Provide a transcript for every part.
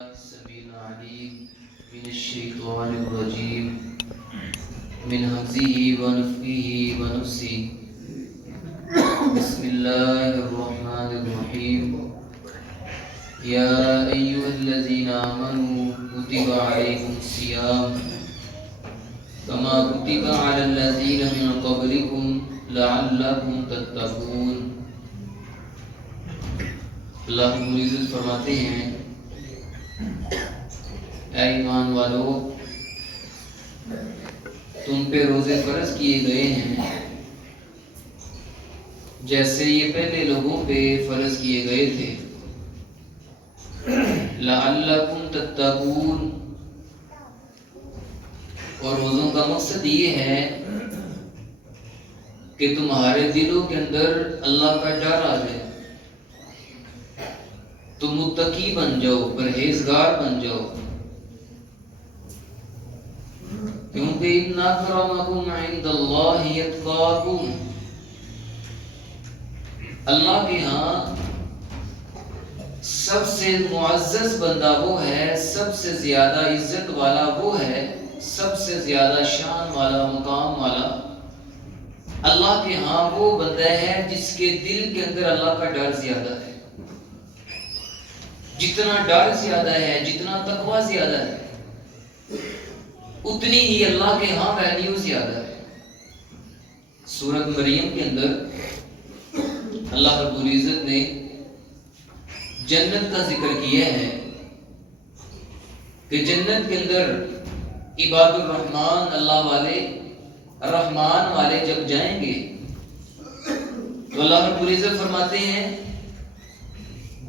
السميع العليم من الشيطان الرجيم من همزه ونفخه ونفسه بسم الله الرحمن الرحيم يا أيها الذين آمنوا كتب عليكم الصيام كما كتب على الذين من قبلكم لعلكم تتقون. اللہ رب العزت فرماتے ہیں اے ایمان والو، تم پہ روزے فرض کیے گئے ہیں جیسے یہ پہلے لوگوں پہ فرض کیے گئے تھے. لعلکم تتقون، اور روزوں کا مقصد یہ ہے کہ تمہارے دلوں کے اندر اللہ کا ڈر آ جائے، تم متقی بن جاؤ، پرہیزگار بن جاؤ. کیونکہ ان اکرمکم عند اللہ اتقاکم، اللہ کے ہاں سب سے معزز بندہ وہ ہے، سب سے زیادہ عزت والا وہ ہے، سب سے زیادہ شان والا، مقام والا اللہ کے ہاں وہ بندہ ہے جس کے دل کے اندر اللہ کا ڈر زیادہ ہے. جتنا ڈر زیادہ ہے، جتنا تقوی زیادہ ہے، اتنی ہی اللہ کے ہاں ویلیو زیادہ ہے. سورۃ مریم کے اندر اللہ رب العزت نے جنت کا ذکر کیا ہے کہ جنت کے اندر عباد الرحمن، اللہ والے، رحمان والے جب جائیں گے تو اللہ رب العزت فرماتے ہیں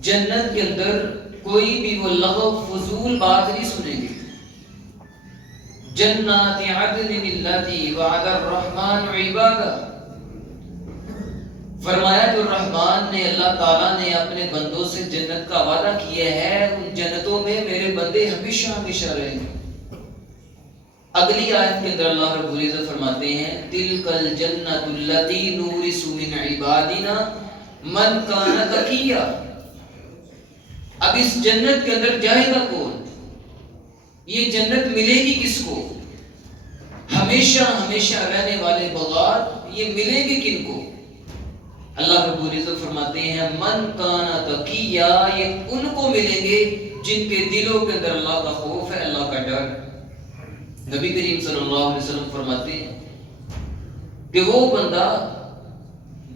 جنت کے اندر کوئی بھی وہ لغو فضول بات نہیں سنیں گے. جنات عدن اللاتی وعد الرحمن عبادہ، فرمایا جو رحمان نے، اللہ تعالیٰ نے اپنے بندوں سے جنت کا وعدہ کیا ہے، ان جنتوں میں میرے بندے ہمیشہ ہمیشہ رہیں گے. اگلی آیت کے اندر اللہ رب العزت فرماتے ہیں تلک الجنۃ اللاتی نورث من عبادنا من کان تقیا. اب اس جنت کے اندر جائے گا کون؟ یہ جنت ملے گی کس کو؟ ہمیشہ ہمیشہ رہنے والے بغات یہ ملیں گے کن کو؟ اللہ رب العزت فرماتے ہیں من کان تقیا، یہ ان کو ملیں گے جن کے دلوں کے اندر اللہ کا خوف ہے، اللہ کا ڈر. نبی کریم صلی اللہ علیہ وسلم فرماتے ہیں کہ وہ بندہ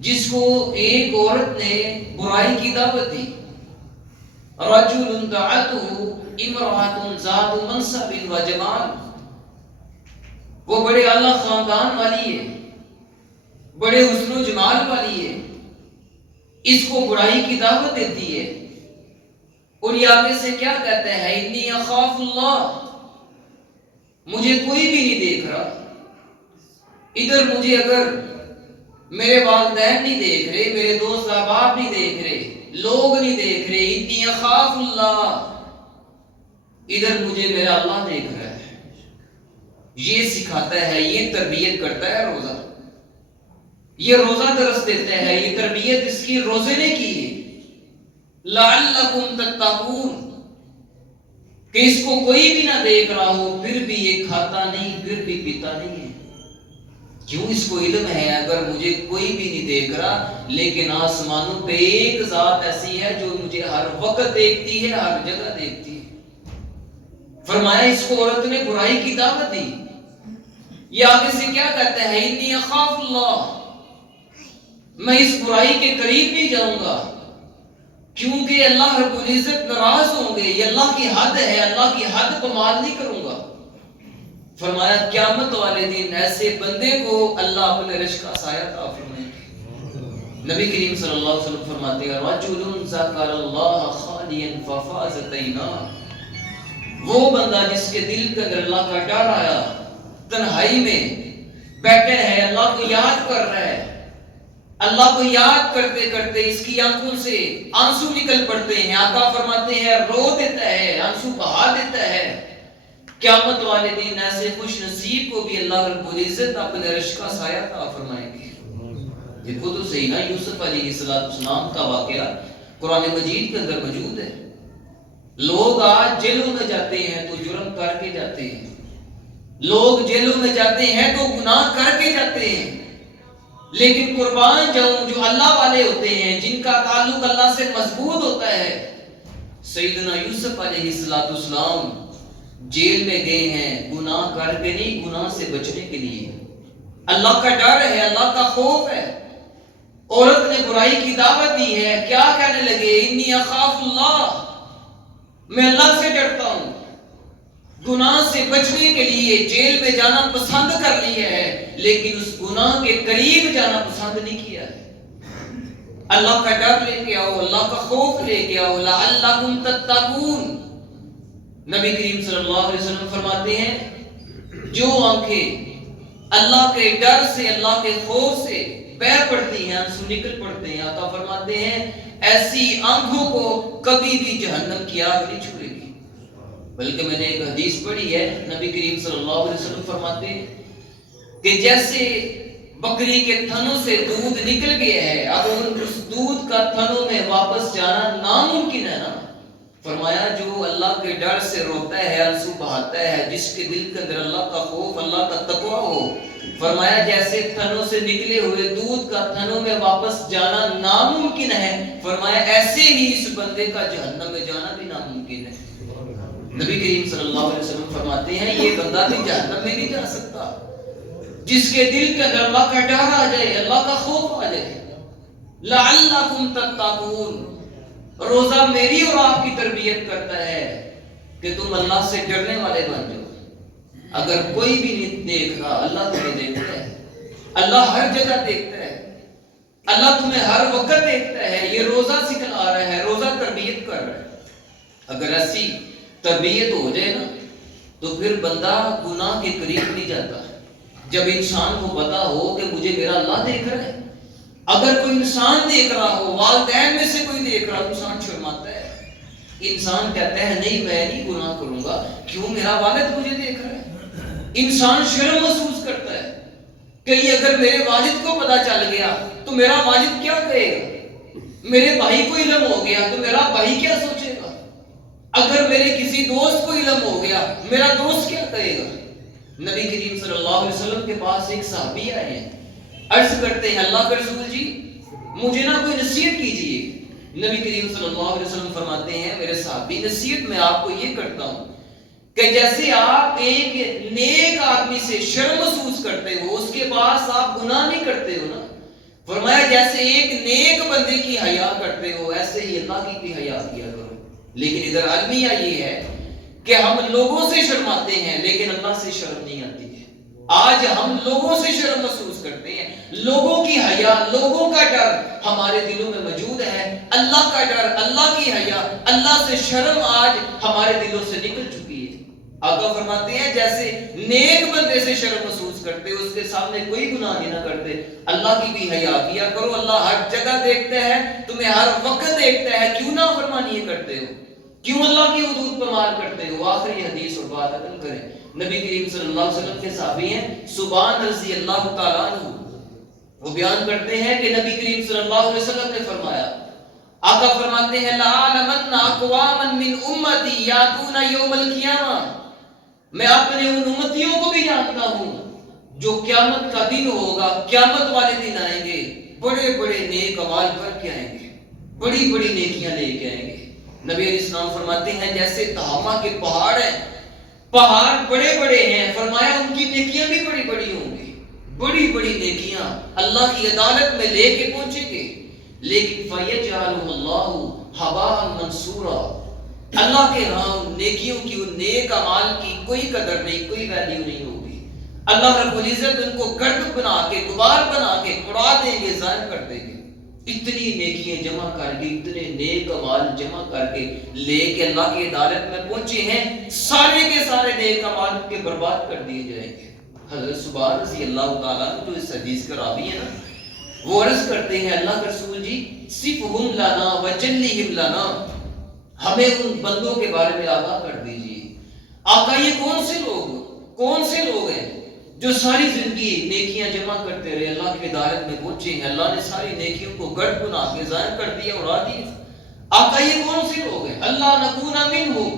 جس کو ایک عورت نے برائی کی دعوت دی، رجل دعته امرأة ذات منصب و جمال، وہ بڑے اعلیٰ خاندان والی ہے، بڑے حسن و جمال والی ہے، اس کو برائی کی دعوت دیتی ہے اور یہ آگے سے کیا کہتا ہے انی اخاف اللہ، مجھے کوئی بھی نہیں دیکھ رہا، ادھر مجھے اگر میرے والدین نہیں دیکھ رہے، میرے دوست احباب نہیں دیکھ رہے، لوگ نہیں دیکھ رہے، انی اخاف اللہ، ادھر مجھے میرا اللہ دیکھ رہا ہے. یہ سکھاتا ہے، یہ تربیت کرتا ہے روزہ، یہ روزہ درس دیتا ہے، یہ تربیت اس کی روزے نے کی ہے. لعلکم تتقون، کہ اس کو کوئی بھی نہ دیکھ رہا ہو پھر بھی یہ کھاتا نہیں، پھر بھی پیتا نہیں ہے. کیوں؟ اس کو علم ہے اگر مجھے کوئی بھی نہیں دیکھ رہا لیکن آسمانوں پہ ایک ذات ایسی ہے جو مجھے ہر وقت دیکھتی ہے، ہر جگہ دیکھتی ہے. فرمایا اس کو عورت نے برائی کی دعوت دی، یہ آگے سے کیا کہتا ہے انی اخاف اللہ، میں اس برائی کے قریب نہیں جاؤں گا کیونکہ اللہ رب العزت ناراض ہوں گے، یہ اللہ کی حد ہے، اللہ کی حد پامال نہیں کروں گا. فرمایا قیامت والے دن ایسے بندے کو اللہ اپنے عرش کا سایہ عطا فرمائے گا. نبی کریم صلی اللہ علیہ وسلم فرماتے ہیں رجل ذکر اللہ خالیا ففاضت عیناہ، وہ بندہ جس کے دل کے اندر اللہ کا ڈر آیا، تنہائی میں بیٹھے ہے، اللہ کو یاد کر رہا ہے، اللہ کو یاد کرتے کرتے اس کی آنکھوں سے آنسو نکل پڑتے ہیں، آقا فرماتے ہیں رو دیتا ہے، آنسو بہا دیتا ہے. قیامت والے دن ایسے خوش نصیب کو بھی اللہ رب العزت اپنے عرش کا سایہ عطا فرمائیں گے. دیکھو تو صحیح نا، یوسف علیہ السلام کا واقعہ قرآن مجید کے اندر موجود ہے. لوگ آج جیلوں میں جاتے ہیں تو جرم کر کے جاتے ہیں، لوگ جیلوں میں جاتے ہیں تو گناہ کر کے جاتے ہیں، لیکن قربان جاؤں جو اللہ والے ہوتے ہیں، جن کا تعلق اللہ سے مضبوط ہوتا ہے، سیدنا یوسف علیہ السلام جیل میں گئے ہیں گناہ کر کے نہیں، گناہ سے بچنے کے لیے۔ اللہ کا ڈر ہے، اللہ کا خوف ہے۔ عورت نے برائی کی دعوت دی ہے، کیا کہنے لگے؟ انی اخاف اللہ، میں اللہ سے ڈرتا ہوں۔ گناہ سے بچنے کے لیے جیل میں جانا پسند کر لیا ہے، لیکن اس گناہ کے قریب جانا پسند نہیں کیا ہے۔ اللہ کا ڈر لے کے آؤ، اللہ کا خوف لے کے آؤ، لعلکم تتقون۔ نبی کریم صلی اللہ علیہ وسلم فرماتے ہیں جو آنکھیں اللہ کے ڈر سے، اللہ کے خوف سے بہہ پڑتی ہیں، آنسو نکل پڑتے ہیں، آقا فرماتے ہیں ایسی آنکھوں کو کبھی بھی جہنم کی آگ نہیں چھوئے گی۔ بلکہ میں نے ایک حدیث پڑھی ہے، نبی کریم صلی اللہ علیہ وسلم فرماتے ہیں کہ جیسے بکری کے تھنوں سے دودھ نکل گیا ہے، اب اس دودھ کا تھنوں میں واپس جانا ناممکن ہے نا۔ فرمایا جو اللہ کے ڈر سے روتا ہے، آنسو بہاتا ہے، جس کے دل کے اندر اللہ کا خوف، اللہ کا تقوی ہو، فرمایا جیسے تھنوں سے نکلے ہوئے دودھ کا تھنوں میں واپس جانا ناممکن ہے، فرمایا ایسے ہی اس بندے کا جہنم میں جانا بھی ناممکن ہے۔ نبی کریم صلی اللہ علیہ وسلم فرماتے ہیں یہ بندہ بھی جہنم میں نہیں جا سکتا جس کے دل کے اندر اللہ کا ڈر آ جائے، اللہ کا خوف آ جائے۔ لعلکم تتقون، روزہ میری اور آپ کی تربیت کرتا ہے کہ تم اللہ سے ڈرنے والے بن جاؤ۔ اگر کوئی بھی نہیں دیکھ رہا، اللہ تمہیں دیکھتا ہے، اللہ ہر جگہ دیکھتا ہے، اللہ تمہیں ہر وقت دیکھتا ہے۔ یہ روزہ سکھلا رہا ہے، روزہ تربیت کر رہا ہے۔ اگر ایسی تربیت ہو جائے نا تو پھر بندہ گناہ کے قریب نہیں جاتا۔ جب انسان کو پتا ہو کہ مجھے میرا اللہ دیکھ رہا ہے، اگر کوئی انسان دیکھ رہا ہو، والدین میں سے کوئی دیکھ رہا ہو، انسان شرماتا ہے، انسان کہتا ہے نہیں میں نہیں گناہ کروں گا، کیوں میرا والد مجھے دیکھ رہا ہے۔ انسان شرم محسوس کرتا ہے کہ اگر میرے والد کو پتا چل گیا تو میرا والد کیا کہے گا، میرے بھائی کو علم ہو گیا تو میرا بھائی کیا سوچے گا، اگر میرے کسی دوست کو علم ہو گیا میرا دوست کیا کہے گا۔ نبی کریم صلی اللہ علیہ وسلم کے پاس ایک صحابی آئے ہیں، عرض کرتے ہیں اللہ کے رسول جی مجھے نہ کوئی نصیحت کیجئے۔ نبی کریم صلی اللہ علیہ وسلم فرماتے ہیں میرے صحابی نصیحت میں آپ کو یہ کرتا ہوں کہ جیسے آپ ایک نیک آدمی سے شرم محسوس کرتے ہو، اس کے پاس آپ گناہ نہیں کرتے ہو نا، فرمایا جیسے ایک نیک بندے کی حیا کرتے ہو ایسے ہی اللہ کی بھی حیا کیا کرو۔ لیکن ادھر المیہ یہ ہے کہ ہم لوگوں سے شرماتے ہیں لیکن اللہ سے شرم نہیں آتی ہے۔ آج ہم لوگوں سے شرم محسوس کرتے ہیں، لوگوں کی حیا، لوگوں کا ڈر ہمارے دلوں میں موجود ہے، اللہ کا ڈر، اللہ کی حیا، اللہ سے شرم آج ہمارے دلوں سے نکل چکی ہے۔ آقا فرماتے ہیں جیسے نیک بندے سے شرم محسوس کرتے ہو، اس کے سامنے کوئی گناہ نہیں نہ کرتے، اللہ کی بھی حیا کیا کرو۔ اللہ ہر جگہ دیکھتا ہے، تمہیں ہر وقت دیکھتا ہے، کیوں نہ فرمانی کرتے ہو، کیوں اللہ کی حدود پر مار کرتے ہو۔ آخری حدیث اور بات ختم کریں، نبی کریم صلی اللہ علیہ وسلم کے صحابی ہیں سبحان رضی اللہ تعالیٰ عنہ، وہ بیان کرتے ہیں کہ نبی کریم صلی اللہ علیہ وسلم نے فرمایا، آقا فرماتے ہیں لَعَلَمَنَّ أَقْوَامًا مِّنْ أُمَّتِي يَأْتُونَ يَوْمَ الْقِيَامَةِ، میں اپنے ان امتیوں کو بھی جانتا ہوں جو قیامت کا دن ہوگا، قیامت والے دن آئیں گے، بڑے بڑے نیک اعمال کر کے آئیں گے، بڑی بڑی نیکیاں لے کے آئیں گے۔ نبی علیہ السلام فرماتے ہیں جیسے تہامہ کے پہاڑ ہیں، پہاڑ بڑے بڑے ہیں، فرمایا ان کی نیکیاں بھی بڑی بڑی ہوں گی، بڑی بڑی نیکیاں اللہ کی عدالت میں لے کے پہنچیں گے، لیکن فَيَجْعَلُهُ اللَّهُ هَبَاءً مَنْثُورًا، اللہ کے ہاں نیکیوں کی، ان نیک اعمال کی کوئی قدر نہیں، کوئی ویلیو نہیں ہوگی۔ اللہ رب العزت ان کو گرد بنا کے، غبار بنا کے اڑا دیں گے، ضائع کر دیں گے۔ اتنی نیکیاں جمع کر کے، اتنے نیک اعمال جمع کر کے لے کے اللہ کی عدالت میں پہنچے ہیں، سارے کے سارے نیک اعمال کے برباد کر دیے جائیں گے۔ حضرت سبحان رضی اللہ تعالیٰ جو اس حدیث کا راوی ہے نا، وہ عرض کرتے ہیں اللہ کے رسول جی صفہم لنا وجلیہم لنا، ہمیں ان بندوں کے بارے میں آگاہ کر دیجئے۔ آقا یہ کون سے لوگ ہیں جو ساری زندگی نیکیاں جمع کرتے رہے، اللہ کی عدالت میں پہنچے ہیں، اللہ نے ساری نیکیوں کو گرد بنا کے ضائع کر دیا، اڑا دیا۔ آقا یہ کون سے لوگ ہیں؟ اللہ نکون منہم،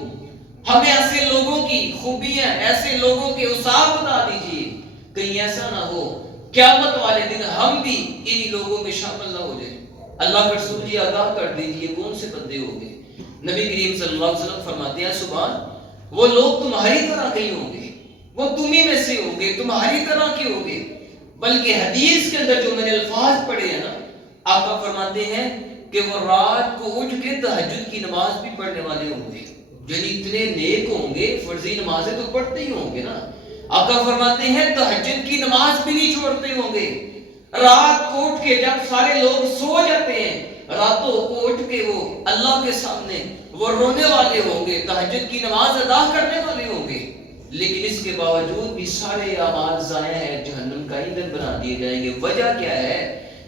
ہمیں ایسے لوگوں کی خوبیاں، ایسے لوگوں کے اوصاف بتا دیجئے، کہیں ایسا نہ ہو قیامت والے دن ہم بھی انہی لوگوں میں شامل نہ ہو جائیں۔ اللہ کے رسول جی آگاہ کر دیجئے کون سے بندے ہوں گے؟ نبی کریم صلی اللہ علیہ وسلم فرماتے ہیں سبحان، وہ لوگ تمہاری طرح کے ہوں گے، وہ تمہیں میں سے ہوں گے، تمہاری طرح کے ہوں گے، بلکہ حدیث کے اندر جو میں نے الفاظ پڑھے ہیں نا، آقا فرماتے ہیں کہ وہ رات کو اٹھ کے تہجد کی نماز بھی پڑھنے والے ہوں گے، یعنی اتنے نیک ہوں گے، فرضی نمازیں تو پڑھتے ہی ہوں گے نا۔ آقا فرماتے ہیں تہجد کی نماز بھی نہیں چھوڑتے ہوں گے، رات کو اٹھ کے جب سارے لوگ سو جاتے ہیں، راتوں کو اٹھ کے وہ اللہ کے سامنے وہ رونے والے ہوں گے، تہجد کی نماز ادا کرنے والے ہوں گے، لیکن اس کے باوجود بھی سارے اعمال ضائع ہیں، جہنم کا ایندھن بنا دیے جائیں گے۔ وجہ کیا ہے؟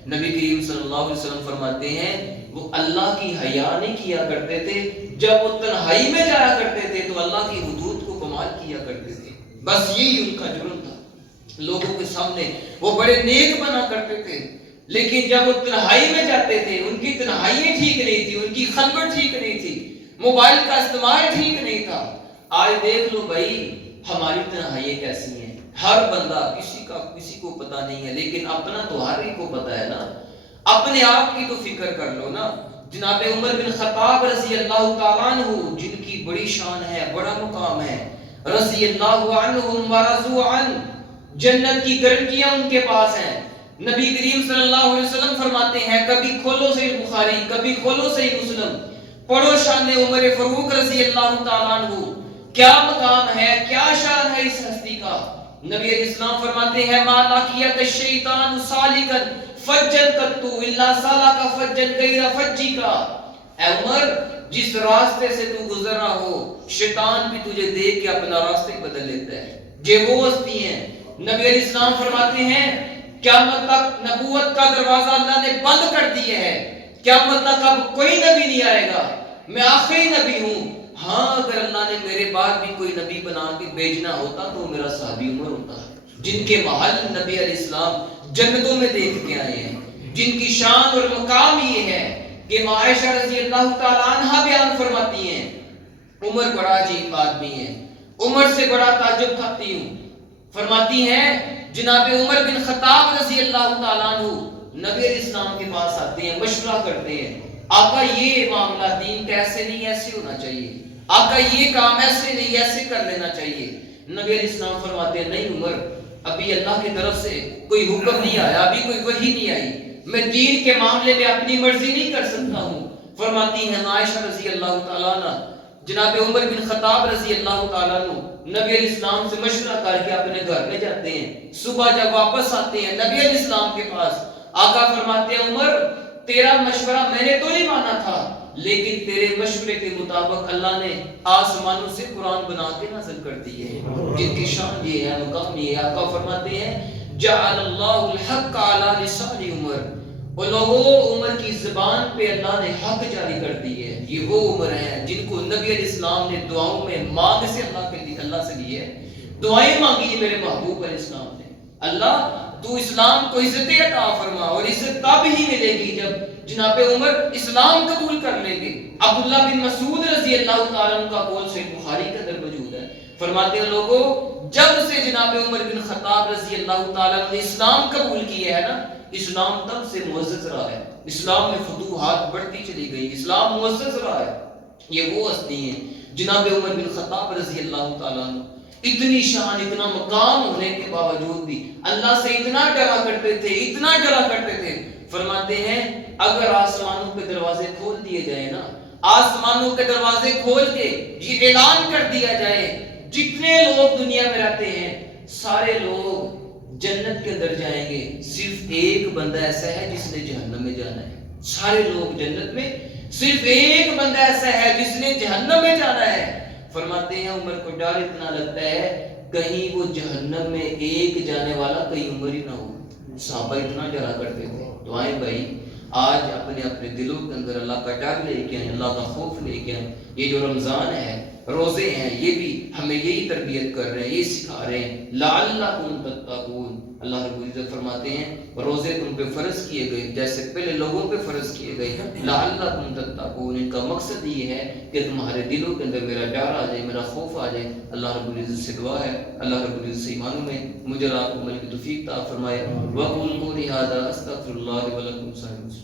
نبی کریم صلی اللہ علیہ وسلم فرماتے ہیں وہ اللہ کی حیا نہیں کیا کرتے تھے، جب وہ تنہائی میں جایا کرتے تھے تو اللہ کی حدود کو کمال کیا کرتے تھے، بس یہی ان کا جرم تھا۔ لوگوں کے سامنے وہ بڑے نیک بنا کرتے تھے، لیکن جب وہ تنہائی میں جاتے تھے ان کی تنہائی ٹھیک نہیں تھی، ان کی خلوت ٹھیک نہیں تھی، موبائل کا استعمال ٹھیک نہیں تھا۔ آج دیکھ لو بھائی ہماری تنہائی کیسی ہیں، ہر بندہ کسی کو پتہ نہیں ہے، لیکن اپنا تو ہر ایک کو پتہ ہے نا، اپنے آپ کی تو فکر کر لو نا۔ جناب عمر بن خطاب رضی اللہ تعالیٰ عنہ جن کی بڑی شان ہے، بڑا مقام ہے، رضی اللہ عنہم ورضوا عنہ، جنت کی گارنٹیاں ان کے پاس ہیں۔ نبی کریم صلی اللہ علیہ وسلم فرماتے ہیں کبھی کھولو صحیح بخاری، کبھی کھولو صحیح مسلم، پڑھو شان عمر فاروق رضی اللہ تعالیٰ عنہ، کیا مقام ہے، کیا شان ہے اس ہستی کا۔ نبی علیہ السلام فرماتے ہیں ما لاقیت الشیطان سالکا فجن قطو الا سالک فجن غیر فجک، اے عمر جس راستے سے تو گزر رہا ہو شیطان بھی تجھے دیکھ کے اپنا راستے بدل لیتا ہے۔ یہ وہ ہستی ہیں۔ نبی علیہ السلام فرماتے ہیں قیامت تک نبوت کا دروازہ اللہ نے بند کر دیا ہے، قیامت تک اب کوئی نبی نہیں آئے گا، میں آخری نبی ہوں۔ ہاں اگر اللہ نے میرے بعد بھی کوئی نبی بنا کے بھیجنا ہوتا تو میرا صحابی عمر ہوتا ہے، جن کے محل نبی علیہ السلام جنتوں میں دیکھ کے آئے ہیں، جن کی شان اور مقام یہ ہے کہ عائشہ رضی اللہ تعالیٰ عنہ بیان فرماتی ہیں عمر بڑا عجیب آدمی ہے، عمر سے بڑا تعجب کھاتی ہوں۔ فرماتی ہیں جناب عمر بن خطاب رضی اللہ تعالیٰ عنہ نبی علیہ السلام کے پاس آتے ہیں، مشورہ کرتے ہیں آقا یہ معاملہ دین کا ایسے نہیں ایسے ہونا چاہیے، آقا یہ کام ایسے نہیں ایسے کر لینا چاہیے۔ نبی علیہ السلام فرماتے ہیں نہیں عمر، ابھی اللہ کی طرف سے کوئی حکم نہیں آیا، ابھی کوئی وحی نہیں آئی، میں دین کے معاملے میں اپنی مرضی نہیں کر سکتا ہوں۔ فرماتی ہیں عائشہ رضی اللہ تعالیٰ عنہ جناب عمر بن خطاب رضی اللہ تعالیٰ عنہ نبی علیہ السلام سے مشورہ کر کے اپنے گھر میں جاتے ہیں، صبح جب واپس آتے ہیں نبی علیہ السلام کے پاس، آقا فرماتے ہیں عمر تیرا مشورہ میں نے تو نہیں مانا تھا، لیکن تیرے مشورے کے مطابق اللہ نے آسمانوں سے قرآن بنا کے نازل کر دی ہے، جن کی شان یہ ہے، مقام یہ ہے۔ آقا فرماتے ہیں جعل اللہ الحق علی لسان عمر، وہ لوگوں عمر کی زبان پہ اللہ نے حق جاری کر دی ہے۔ یہ وہ عمر ہیں جن کو نبی علیہ السلام نے دعاؤں میں مانگ سے اللہ سے لی ہے، دعائیں مانگی ہے میرے محبوب علیہ السلام نے، اللہ تو اسلام کو عزت عطا فرما، اور عزت تب ہی ملے گی جب جناب عمر اسلام قبول کر لیں گے۔ عبداللہ بن مسعود رضی اللہ تعالیٰ عنہ کا قول صحیح بخاری کے اندر موجود ہے، فرماتے ہیں لوگوں جب سے جناب عمر بن خطاب رضی اللہ تعالیٰ عنہ نے اسلام قبول کیا ہے نا، اسلام تب سے معزز رہا ہے، اسلام میں فتوحات بڑھتی چلی گئی، اسلام معزز رہا ہے۔ یہ وہ ہستی ہیں جناب عمر بن خطاب رضی اللہ تعالیٰ عنہ، اتنی شان اتنا مقام ہونے کے باوجود بھی اللہ سے اتنا ڈرا کرتے تھے، اتنا ڈرا کرتے تھے۔ فرماتے ہیں اگر آسمانوں کے دروازے کھول دیے جائیں نا، آسمانوں کے دروازے کھول کے یہ اعلان کر دیا جائے جتنے لوگ دنیا میں رہتے ہیں سارے لوگ جنت کے اندر جائیں گے، صرف ایک بندہ ایسا ہے جس نے جہنم میں جانا ہے، سارے لوگ جنت میں، صرف ایک بندہ ایسا ہے جس نے جہنم میں جانا ہے۔ فرماتے ہیں عمر کو ڈر اتنا لگتا ہے کہیں وہ جہنم میں ایک جانے والا کہیں عمر ہی نہ ہو، صحابہ اتنا ڈرا کرتے تھے۔ دعائیں بھائی آج اپنے اپنے دلوں کے اندر اللہ کا ڈر لے کے آئیں، اللہ کا خوف لے کے آئیں۔ یہ جو رمضان ہے روزے ہیں یہ بھی ہمیں یہی تربیت کر رہے ہیں، یہی سکھا رہے ہیں، لعلکم تتقون۔ اللہ رب العزت فرماتے ہیں روزے تم پہ فرض کیے گئے جیسے پہلے لوگوں پہ فرض کیے گئے، لعلکم تتقون، ان کا مقصد یہ ہے کہ تمہارے دلوں کے اندر میرا ڈر آ جائے، میرا خوف آ جائے۔ اللہ رب العزت سے دعا ہے اللہ رب العزت سے ایمانوں میں مجھے اور آپ کو عمل کی توفیق عطا فرمائے۔ وَقُولُوا قَوْلِي هَٰذَا أَسْتَغْفِرُ اللَّهَ لِي وَلَكُمْ سَائِرِ الْمُسْلِمِينَ۔